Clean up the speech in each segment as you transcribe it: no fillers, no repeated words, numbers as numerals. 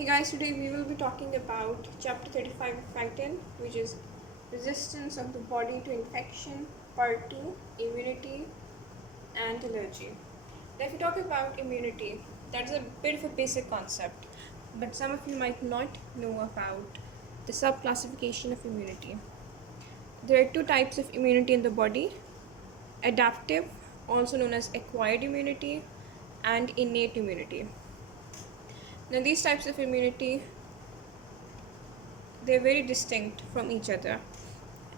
Hey guys, today we will be talking about chapter 35 of Guyton, which is resistance of the body to infection, part 2, immunity and allergy. Now if you talk about immunity, that's a bit of a basic concept, but some of you might not know about the subclassification of immunity. There are two types of immunity in the body: adaptive, also known as acquired immunity, and innate immunity. Now these types of immunity, they're very distinct from each other,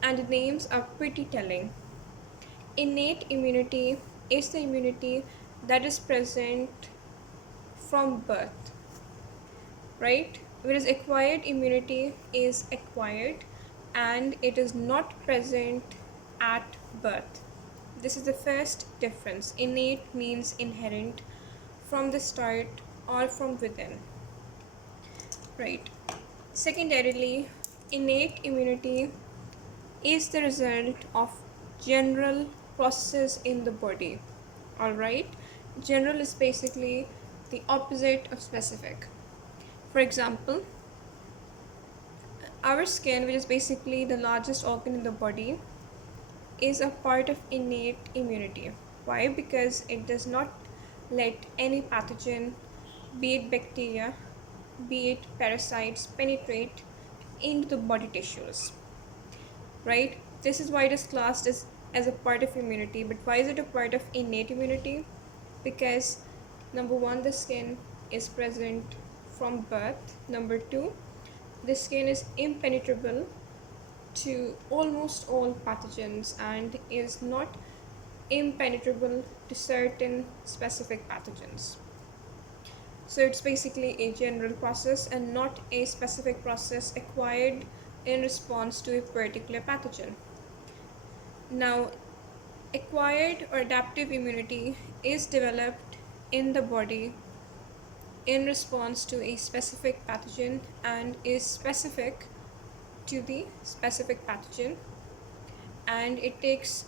and the names are pretty telling. Innate immunity is the immunity that is present from birth, right? Whereas acquired immunity is acquired and it is not present at birth. This is the first difference. Innate means inherent, from the start or from within, right? Secondarily, innate immunity is the result of general processes in the body. Alright, general is basically the opposite of specific. For example, our skin, which is basically the largest organ in the body, is a part of innate immunity. Why? Because it does not let any pathogen, be it bacteria, be it parasites, penetrate into the body tissues, right? This is why it is classed as a part of immunity. But why is it a part of innate immunity? Because number one, the skin is present from birth. Number two, the skin is impenetrable to almost all pathogens and is not impenetrable to certain specific pathogens. So it's basically a general process and not a specific process acquired in response to a particular pathogen. Now, acquired or adaptive immunity is developed in the body in response to a specific pathogen and is specific to the specific pathogen, and it takes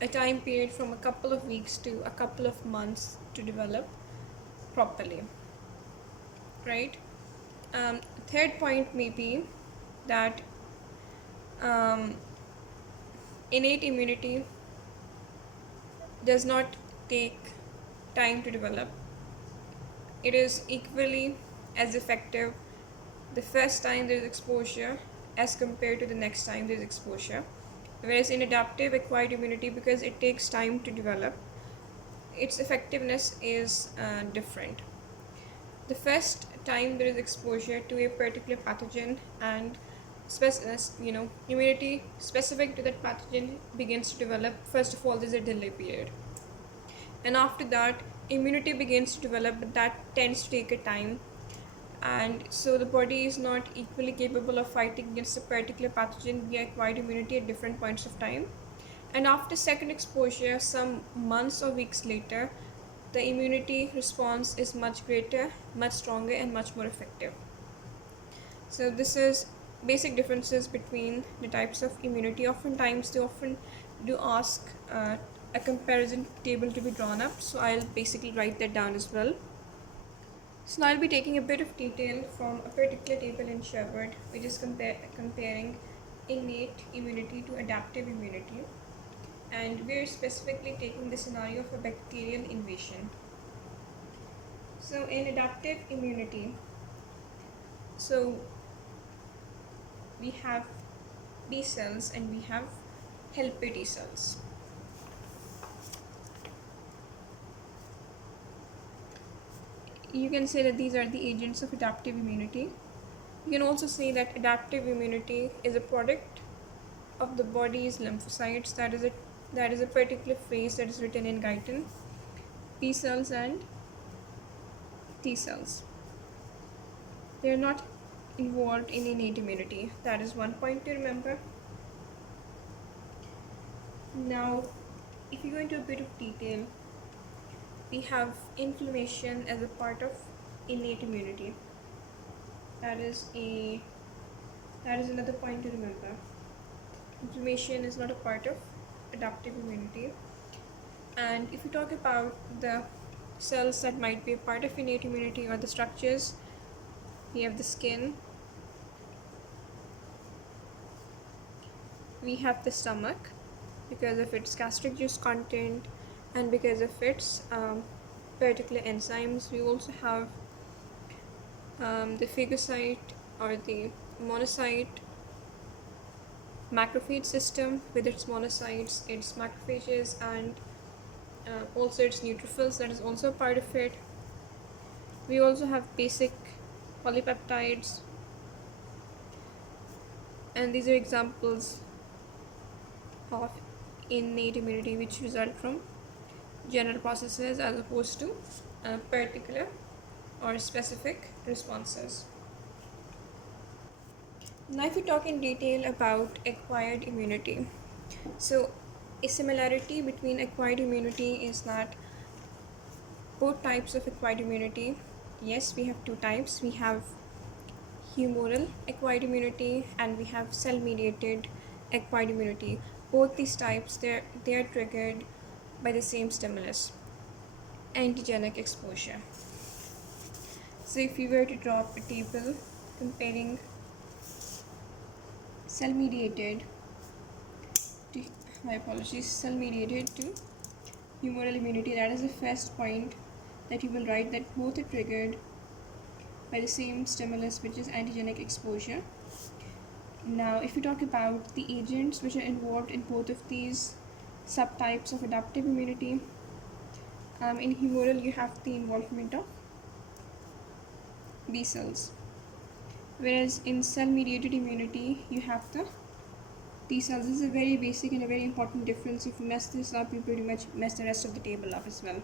a time period from a couple of weeks to a couple of months to develop properly, right? Third point may be that innate immunity does not take time to develop. It is equally as effective the first time there is exposure as compared to the next time there is exposure. Whereas in adaptive acquired immunity, because it takes time to develop, its effectiveness is different. The first time there is exposure to a particular pathogen and immunity specific to that pathogen begins to develop, first of all there's a delay period, and after that immunity begins to develop, but that tends to take a time, and so the body is not equally capable of fighting against a particular pathogen via acquired immunity at different points of time. And after second exposure, some months or weeks later, the immunity response is much greater, much stronger, and much more effective. So this is basic differences between the types of immunity. Oftentimes they often do ask a comparison table to be drawn up, so I'll basically write that down as well. So now I'll be taking a bit of detail from a particular table in Sherwood, which is comparing innate immunity to adaptive immunity, and we're specifically taking the scenario of a bacterial invasion. So in adaptive immunity, so we have B cells and we have helper T cells. You can say that these are the agents of adaptive immunity. You can also say that adaptive immunity is a product of the body's lymphocytes. That is a particular phrase that is written in Guyton. B cells and T cells. They are not involved in innate immunity. That is one point to remember. Now, if you go into a bit of detail, we have inflammation as a part of innate immunity. That is another point to remember. Inflammation is not a part of adaptive immunity. And if you talk about the cells that might be a part of innate immunity or the structures we have the skin, we have the stomach because of its gastric juice content and because of its particular enzymes. We also have the phagocyte or the monocyte macrophage system with its monocytes, its macrophages, and also its neutrophils, that is also a part of it. We also have basic polypeptides, and these are examples of innate immunity which result from general processes as opposed to particular or specific responses. Now, if we talk in detail about acquired immunity, so a similarity between acquired immunity is that both types of acquired immunity, yes, we have two types. We have humoral acquired immunity and we have cell-mediated acquired immunity. Both these types, they are triggered by the same stimulus, antigenic exposure. So if we were to draw up a table comparing cell-mediated to, cell-mediated to humoral immunity, that is the first point that you will write, that both are triggered by the same stimulus, which is antigenic exposure. Now, if we talk about the agents which are involved in both of these subtypes of adaptive immunity, in humoral you have the involvement of B cells, whereas in cell-mediated immunity you have the T cells. This is a very basic and a very important difference. If you mess this up, you pretty much mess the rest of the table up as well.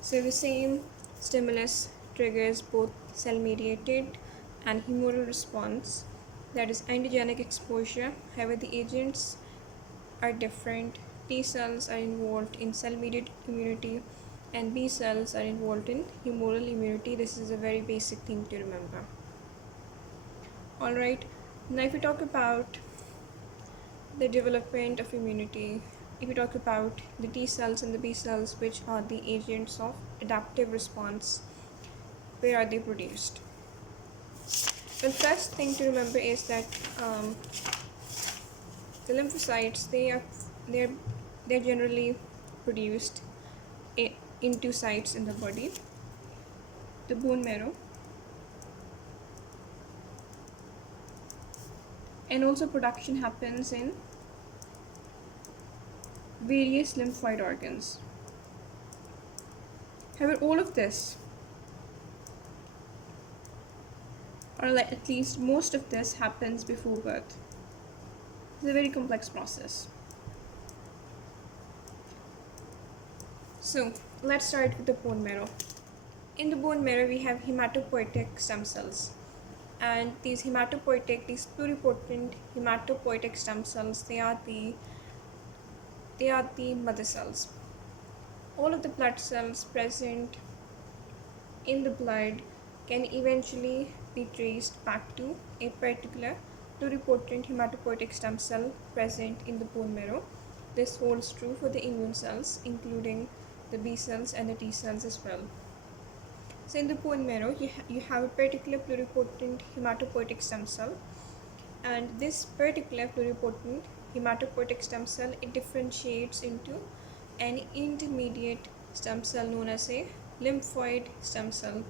So the same stimulus triggers both cell-mediated and humoral response, that is antigenic exposure. However, the agents are different. T cells are involved in cell-mediated immunity and B cells are involved in humoral immunity. This is a very basic thing to remember. Alright, now if we talk about the development of immunity, if we talk about the T cells and the B cells, which are the agents of adaptive response, where are they produced? The first thing to remember is that the lymphocytes, they're generally produced in two sites in the body: the bone marrow and also production happens in various lymphoid organs. However, all of this, or like at least most of this, happens before birth. It's a very complex process. So let's start with the bone marrow. In the bone marrow we have hematopoietic stem cells, and these pluripotent hematopoietic stem cells, they are the mother cells. All of the blood cells present in the blood can eventually be traced back to a particular pluripotent hematopoietic stem cell present in the bone marrow. This holds true for the immune cells, including the B cells and the T cells as well. So in the bone marrow, you have a particular pluripotent hematopoietic stem cell, and this particular pluripotent hematopoietic stem cell, it differentiates into an intermediate stem cell known as a lymphoid stem cell.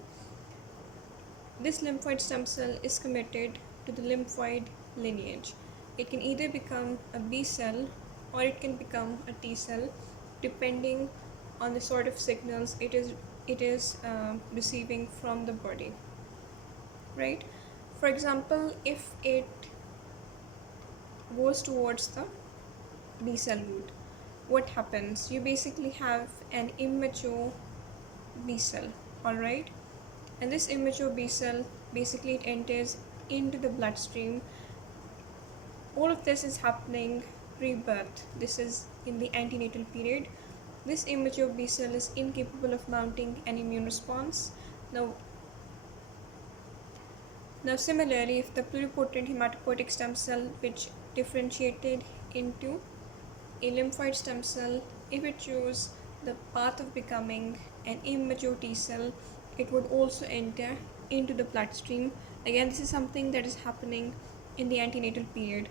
This lymphoid stem cell is committed to the lymphoid lineage. It can either become a B cell or it can become a T cell, depending on the sort of signals it is receiving from the body, right? For example, if it goes towards the B cell route, what happens? You basically have an immature B cell, alright? And this immature B cell, basically it enters into the bloodstream. All of this is happening pre-birth. This is in the antenatal period. This immature B cell is incapable of mounting an immune response. Now similarly, if the pluripotent hematopoietic stem cell, which differentiated into a lymphoid stem cell, if it chose the path of becoming an immature T cell, it would also enter into the bloodstream. Again, this is something that is happening in the antenatal period,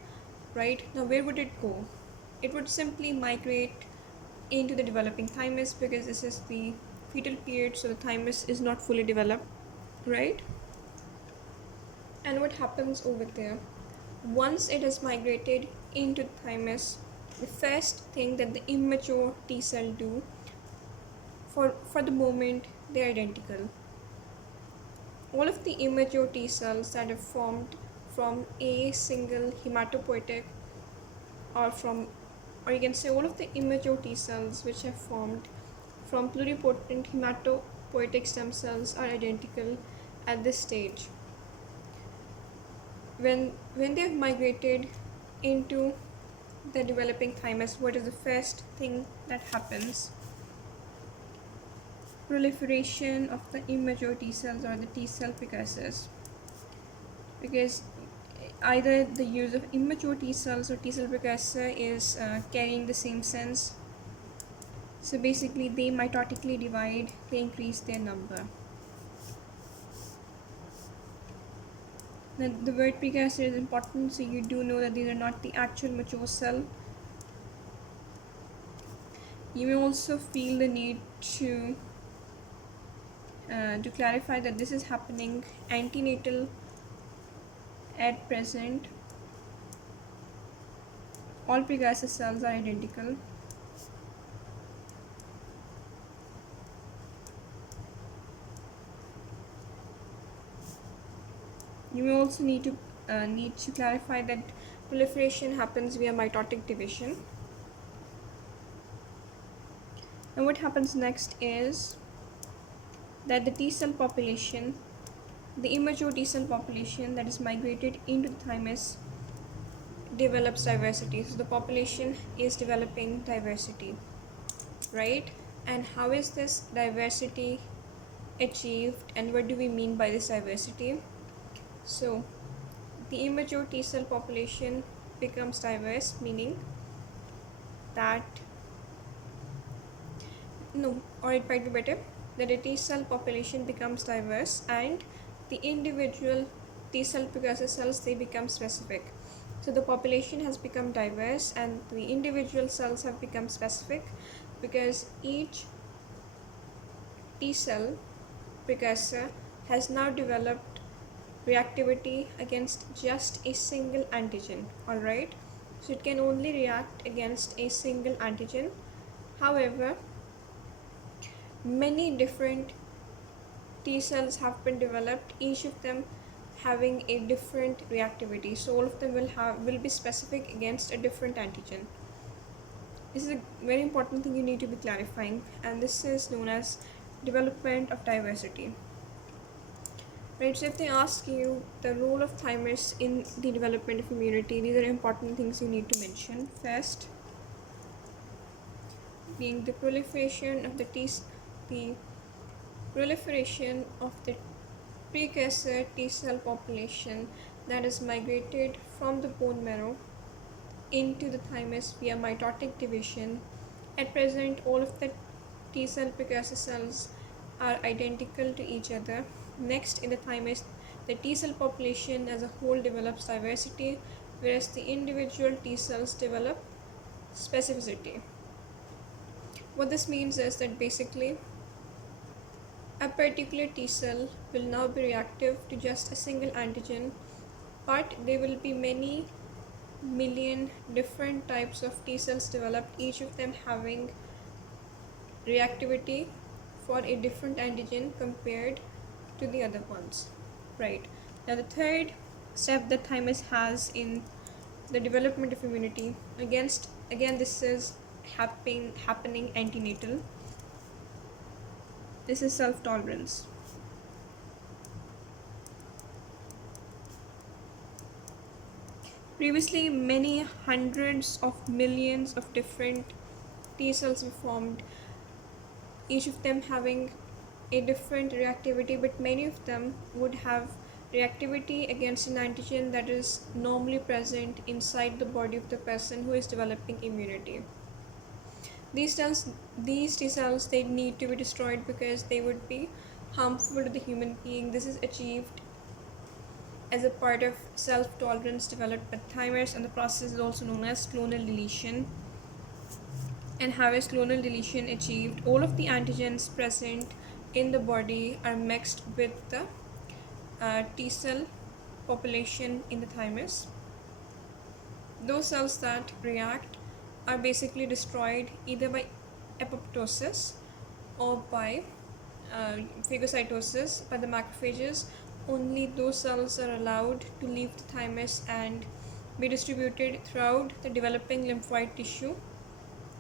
right? Now, where would it go? It would simply migrate into the developing thymus, because this is the fetal period, so the thymus is not fully developed, right? And what happens over there? Once it has migrated into the thymus, the first thing that the immature T cell do, for the moment they're identical. All of the immature T cells that are formed from a single hematopoietic, or you can say all of the immature T cells which are formed from pluripotent hematopoietic stem cells are identical at this stage. When they have migrated into the developing thymus, what is the first thing that happens? Proliferation of the immature T cells or the T cell precursors, because either the use of immature T cells or T cell precursor is carrying the same sense. So basically they mitotically divide, they increase their number. Now the word precursor is important, so you do know that these are not the actual mature cell. You may also feel the need to clarify that this is happening antenatal at present. All precursor cells are identical. You may also need to clarify that proliferation happens via mitotic division. And what happens next is that the T cell population, the immature T cell population that is migrated into the thymus, develops diversity. So the population is developing diversity, right? And how is this diversity achieved, and what do we mean by this diversity? So the immature T cell population becomes diverse, meaning that it might be better that a T cell population becomes diverse and the individual T cell precursor cells, they become specific. So the population has become diverse and the individual cells have become specific because each T cell precursor has now developed reactivity against just a single antigen. Alright, so it can only react against a single antigen. However, many different T cells have been developed, each of them having a different reactivity. So all of them will be specific against a different antigen. This is a very important thing you need to be clarifying, and this is known as development of diversity. Right, so if they ask you the role of thymus in the development of immunity, these are important things you need to mention. First, being the proliferation of the proliferation of the precursor T cell population that is migrated from the bone marrow into the thymus via mitotic division. At present, all of the T cell precursor cells are identical to each other. Next, in the thymus, the T cell population as a whole develops diversity, whereas the individual T cells develop specificity. What this means is that basically a particular T cell will now be reactive to just a single antigen, but there will be many million different types of T cells developed, each of them having reactivity for a different antigen compared to the other ones. Right, now the third step that thymus has in the development of immunity, again this is happening antenatal. This is self-tolerance. Previously, many hundreds of millions of different T cells were formed, each of them having a different reactivity, but many of them would have reactivity against an antigen that is normally present inside the body of the person who is developing immunity. These T cells, they need to be destroyed because they would be harmful to the human being. This is achieved as a part of self-tolerance developed by thymus, and the process is also known as clonal deletion. And how is clonal deletion achieved? All of the antigens present in the body are mixed with the T cell population in the thymus. Those cells that react are basically destroyed either by apoptosis or by phagocytosis by the macrophages. Only those cells are allowed to leave the thymus and be distributed throughout the developing lymphoid tissue.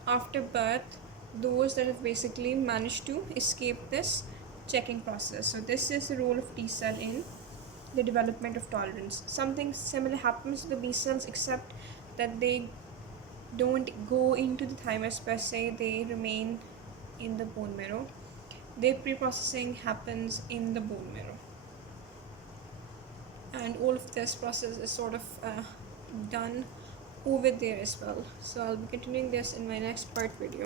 After birth, those that have basically managed to escape this checking process. So this is the role of T cell in the development of tolerance. Something similar happens to the B cells, except that they don't go into the thymus per se, they remain in the bone marrow. Their pre-processing happens in the bone marrow, and all of this process is sort of done over there as well. So I'll be continuing this in my next part video.